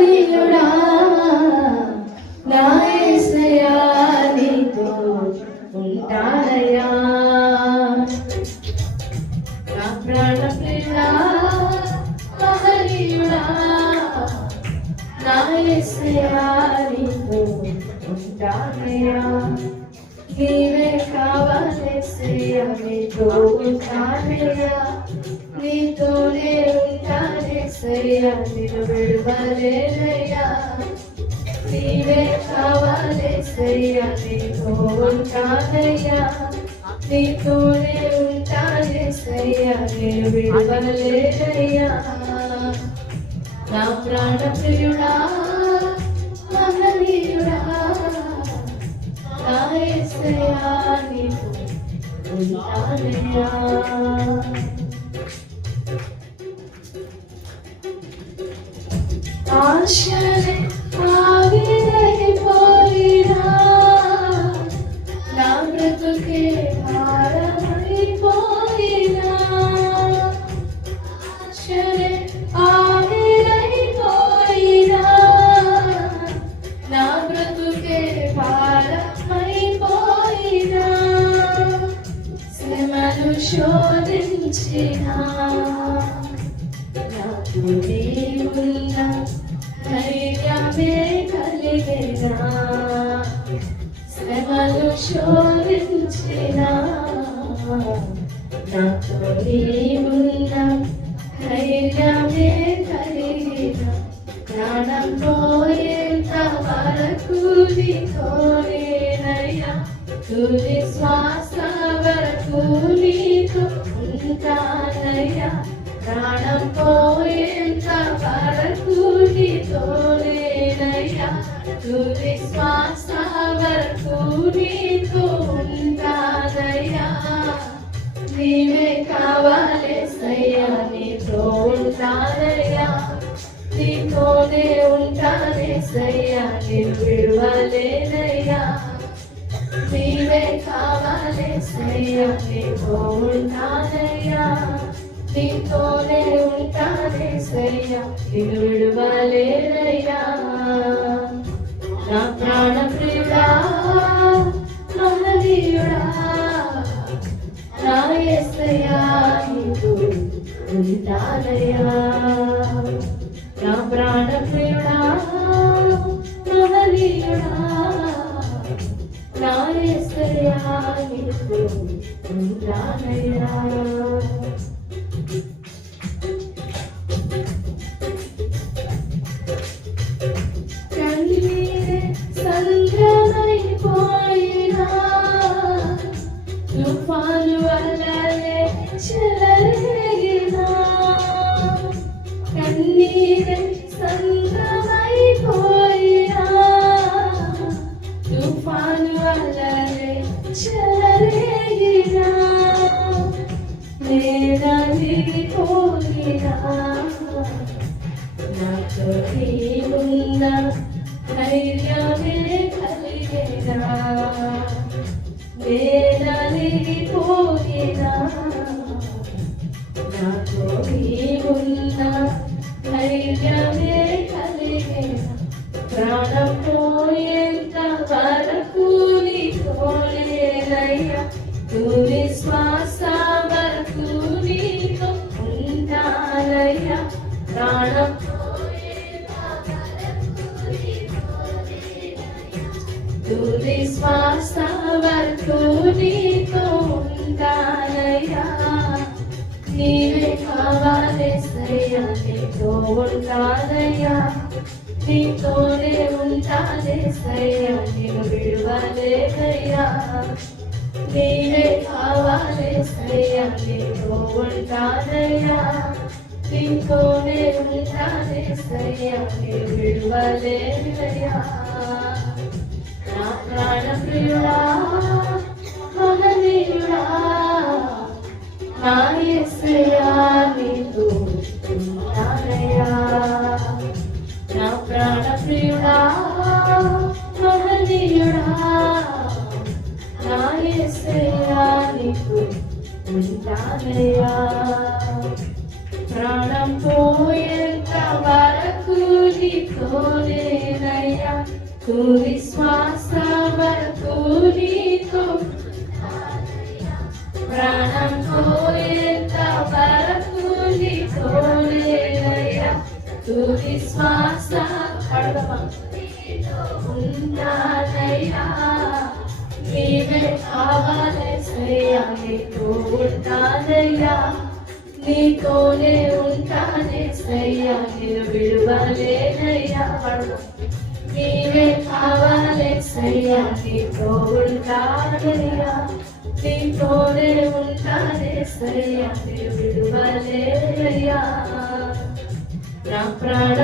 మహనీయుడా నా యేసయ్యా నీతో ఉంటానయ్యా. నా ప్రాణ ప్రియుడా మహనీయుడా నా నీతో ఉంటానయ్యా. నీవే కావాలేసయ్యా నీతో ఉంటానయ్యా. ఉంటానేసయ్యా నిన్ను నీవే కావాలేసయ్యా నీతో ఉంటానయ్యా నీతోనే ఉంటానేసయ్యా నేను నా ప్రాణ ప్రియుడా మహనీయుడా నా యేసయ్యా నీతో ఉంటానయ్యా আসলে আমি দেখি পারি না নাম তোকে হারাই পারি না আসলে আমি দেখি পারি না নাম তোকে হারাই পারি না সে মানুষ দিনছি না। না তুমি శ్రమలు శోధించిన నాకు నీవున్న ధైర్యమే కలిగిన. ప్రాణం పోయేంత వరకు నీతోనేనయ్యా తుది శ్వాస వరకు నీతో ఉంటానయ్యా. ప్రాణం పోయేంత వరకు నీతోనేనయ్యా తుది శ్వాస వరకు నీతో ఉంటానయ్యా నీవే కావాలి సయ్యా నీతో ఉంటానయ్యా నీతోనే ఉంటానే సయ్యా నేను విడవలేనయ్యా నీవే కావాలి సయ్యా నీతో ఉంటానయ్యా నీతోనే ఉంటానే సయ్యా నేను విడవలేనయ్యా నా ప్రాణం ఉంటానయ్యా నా ప్రాణ ప్రియుడా నా యేసయ్యా నీతో ఉంటానయ్యా నేనలిపోయినా నాతో నీవున్న ధైర్యమే కలిగేనా నేనలిపోయినా నాతో నీవున్న ధైర్యమే తుది శ్వాస వరకు నీతో ఉంటానయ్యా. నీవే కావాలి సయ్యా నీతో ఉంటానయ్యా. నీతోనే ఉంటానే సయ్యా నేను విడవలేదయ్యా. నీవే కావాలి సయ్యా నీతో ఉంటానయ్యా. నీతోనే ఉంటానే సయ్యా నేను విడవలేదయ్యా. ప్రాణం పోయేంత వరకు నీతో నీతోనేనయ్యా. తుది శ్వాస తుది శ్వాస పడదమా నీవే కావాలేసయ్యా నీతో ఉంటానయ్యా నీతోనే ఉంటానేసయ్యా నేను విడవలేనయ్యా. నీవే కావాలే కావాలేసయ్యా నీతో ఉంటానయ్యా నీతోనే ఉంటానేసయ్యా నేను విడవలేనయ్యా. प्राण